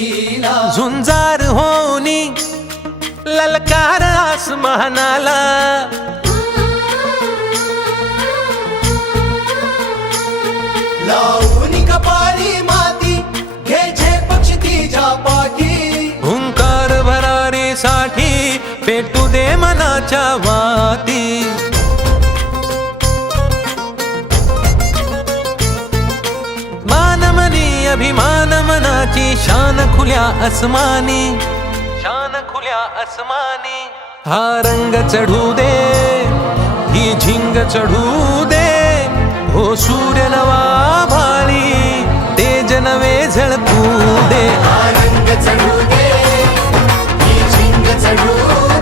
लीला झुंजार होनी ललकार आसमानाला लावून कपाळी माती घे झेप क्षितिजा पाठी हुंकार भरारीसाठी पेटू दे मनाच्या वाती मानमनी अभिमान मनाची शान खुल्या आसमानी शान खुल्या आसमानी हा रंग चढू दे ही झिंग चढू दे हो सूर्य नवा भाळी तेज नवे झळकू दे रंग चढू दे ही झिंग चढू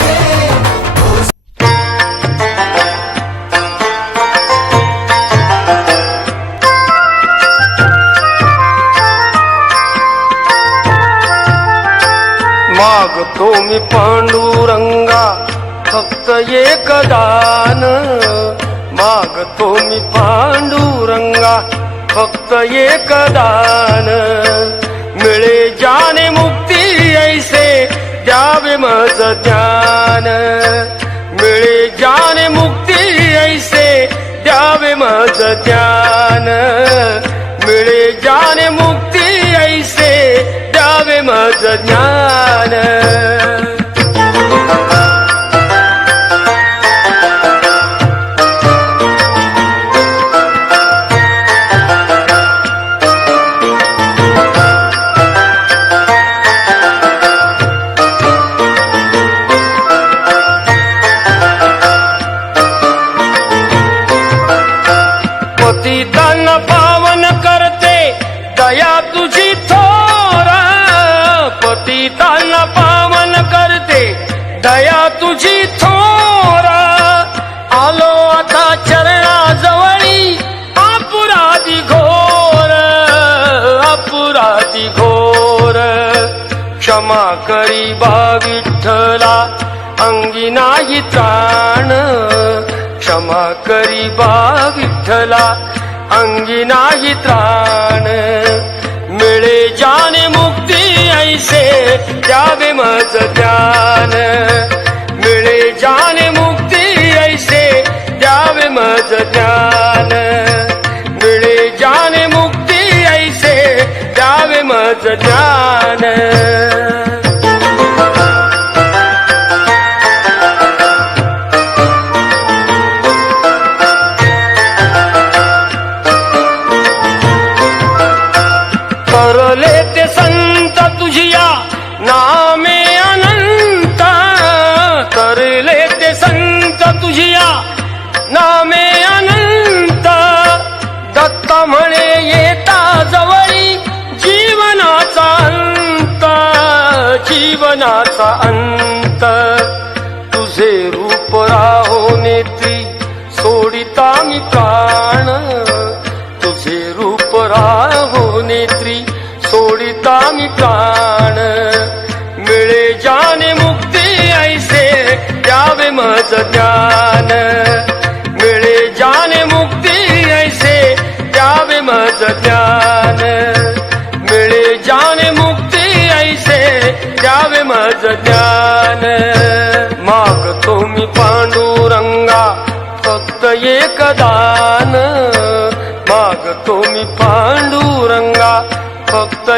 दे मागतो मी पांडुरंगा फक्त एक दान मागतो मी पांडुरंगा फक्त एक दान मिळे जाने मुक्ती ऐसे द्यावे मज ज्ञान मिळे जाने मुक्ती ऐसे द्यावे मज ज्ञान मिळे जाने मुक्ती ऐसे द्यावे मज ज्ञान पतितांना पावन करते दया तुझी थोर पतितांना पावन करते दया तुझी थोर आलो आता चरणाजवळी अपराधी घोर क्षमा करी बा विठ्ठला अंगी नाही त्राण क्षमा करी बा विठ्ठला अंगी नाही त्राण मिळे जाने मुक्ती ऐसे द्यावे मज ज्ञान मिळे जाने मुक्ती ऐसे द्यावे मज ज्ञान मिळे जाने मुक्ती ऐसे द्यावे मज ज्ञान तरले ते संत तुझिया नामे अनंत तरले ते संत तुझिया नामे अनंत दत्त म्हणे येता जवळी जीवनाचा अंत तुझे रूप राहो नेत्री सोडिता मी प्राण तुझे रूप राहो नेत्री सोडिता मी प्राण मिळे जाने मुक्ती ऐसे द्यावे मज ज्ञान मिळे जाने मुक्ती ऐसे द्यावे मज ज्ञान मिळे जाने मुक्ती ऐसे द्यावे मज ज्ञान मागतो मी पांडुरंगा फक्त एक दान मागतो मी पांडुरंगा फक्त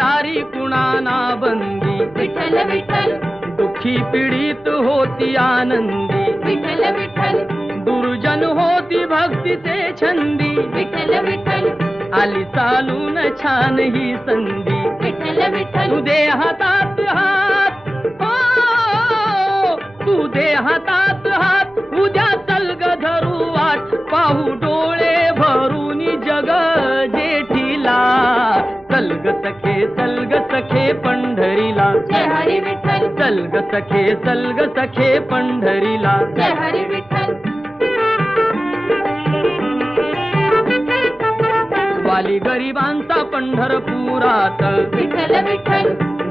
दारी कुणाना बंदी विठ्ठल विठ्ठल दुःखी पीडित होती आनंदी विठ्ठल विठ्ठल दुर्जन होती भक्तीचे छंदी विठ्ठल विठ्ठल आली चालून छान ही संधी विठ्ठल विठ्ठल तू दे हातात हात तू दे हातात हात उद्या चलग धरू वाट पाहू डोळे भरून जग जेठीला चलग सखे पंढरीला जय हरी विठ्ठल चलग सखे पंढरीला जय हरी विठ्ठल वाली गरिबांचा पंढरपुरात विठ्ठल विठ्ठल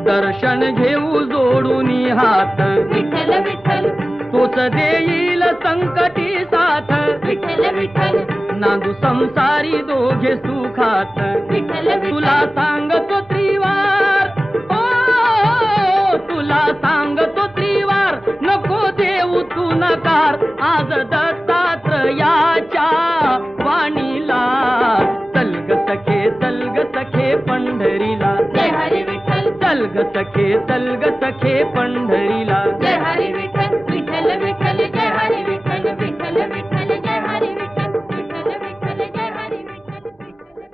दर्शन घेऊ जोडून हात विठ्ठल विठ्ठल तोच देईल संकटी साथ विठ्ठल विठ्ठल नांदू संसारी दोघे सुखात विठ्ठल तुला सांगतो त्रिवार चल ग सखे पंढरीला. जय हरी विठ्ठल विठ्ठल विठ्ठल जय हरी विठ्ठल विठ्ठल विठ्ठल जय हरी विठ्ठल विठ्ठल विठ्ठल जय हरी विठ्ठल विठ्ठल विठ्ठल.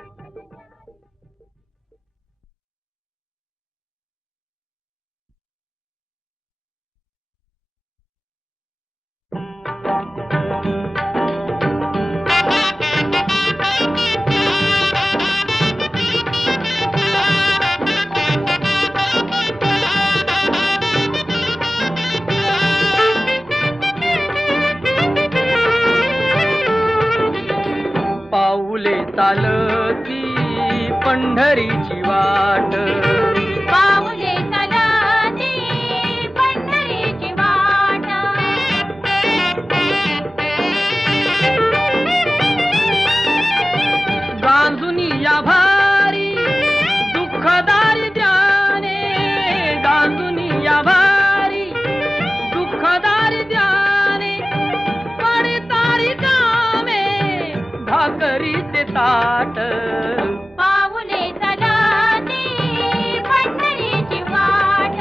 पाऊले चालती पंढरीची वाट. पाऊले चालती पंढरीची वाट. गांजुनी या भारी दुःखदारी ध्याने. गांजुनी या भारी दुःखदारी ध्याने. पडतारी कामे भाकरीचे ताट. पाऊले चालती पंढरीची वाट.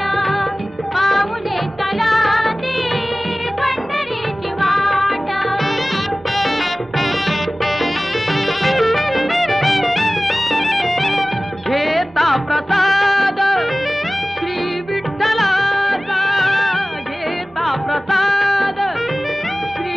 पाऊले चालती पंढरीची वाट. घेता प्रसाद श्री विठ्ठलाचा. घेता प्रसाद श्री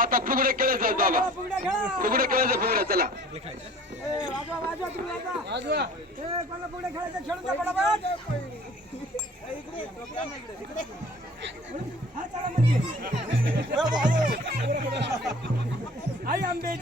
आता फुगडे खेळायचं बाबा फुगडे खेळायचं फुगड्या चला आई आंबे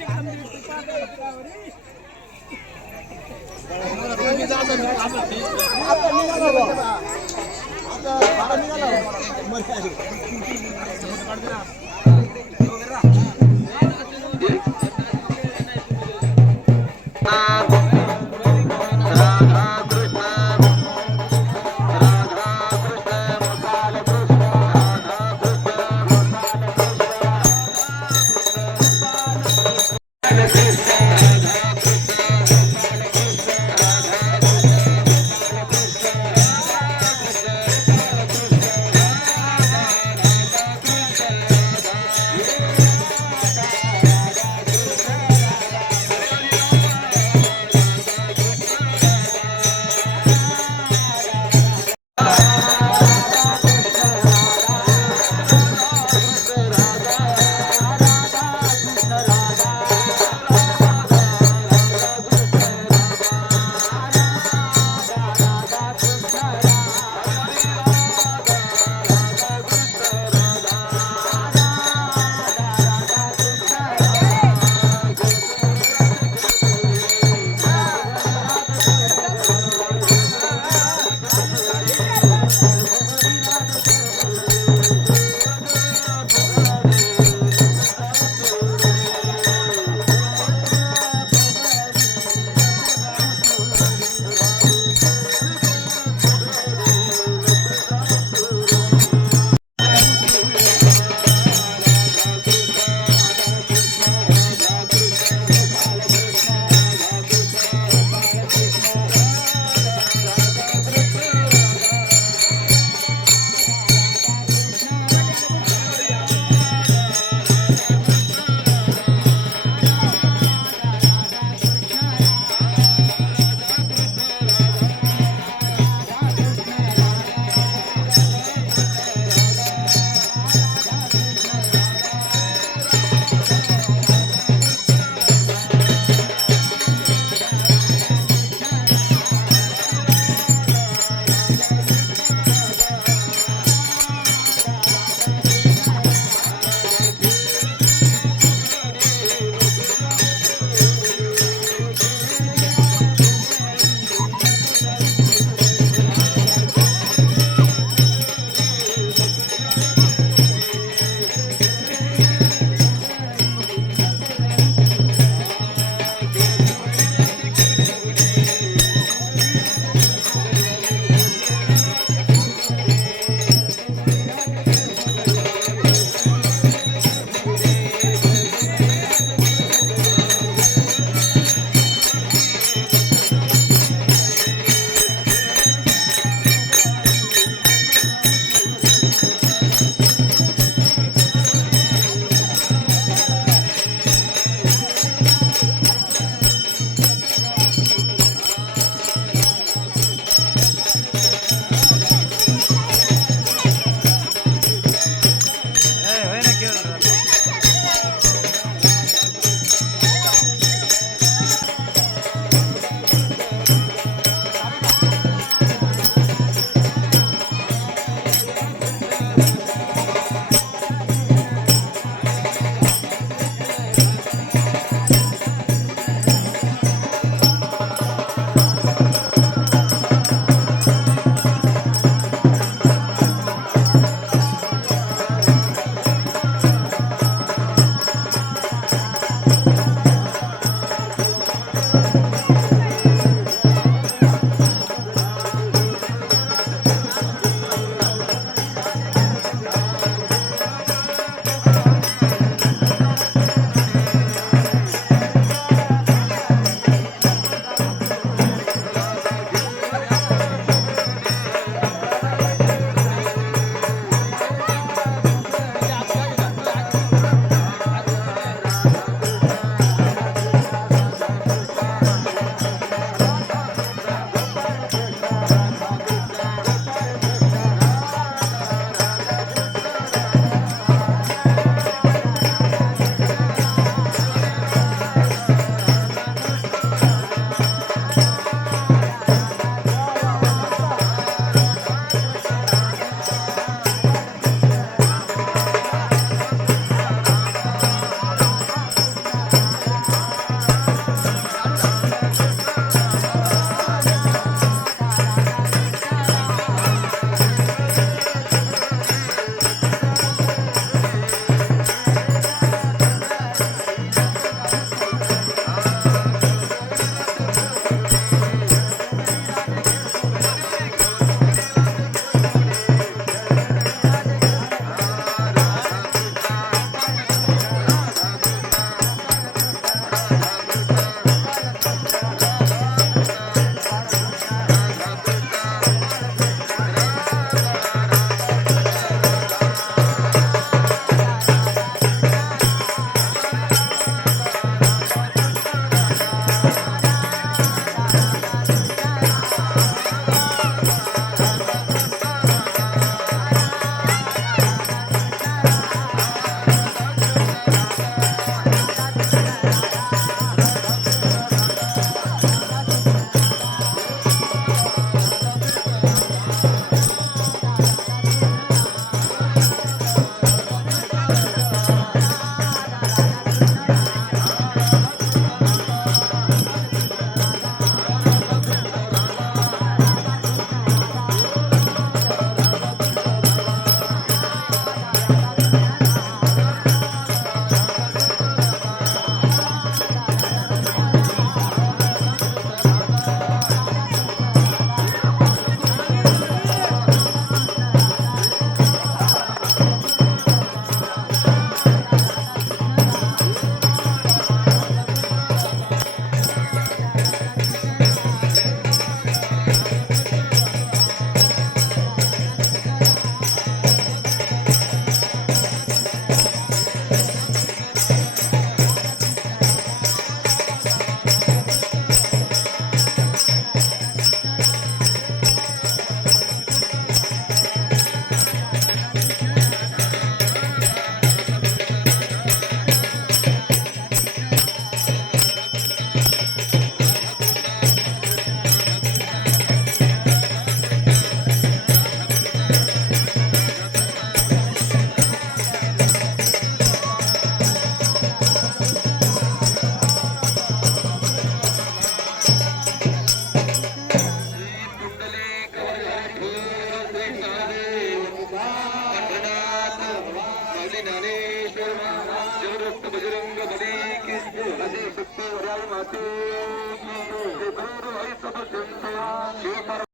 श्री ज्ञानेश्वर महाराज जगदत्त बजरंग बली की असे शक्ती वराई माते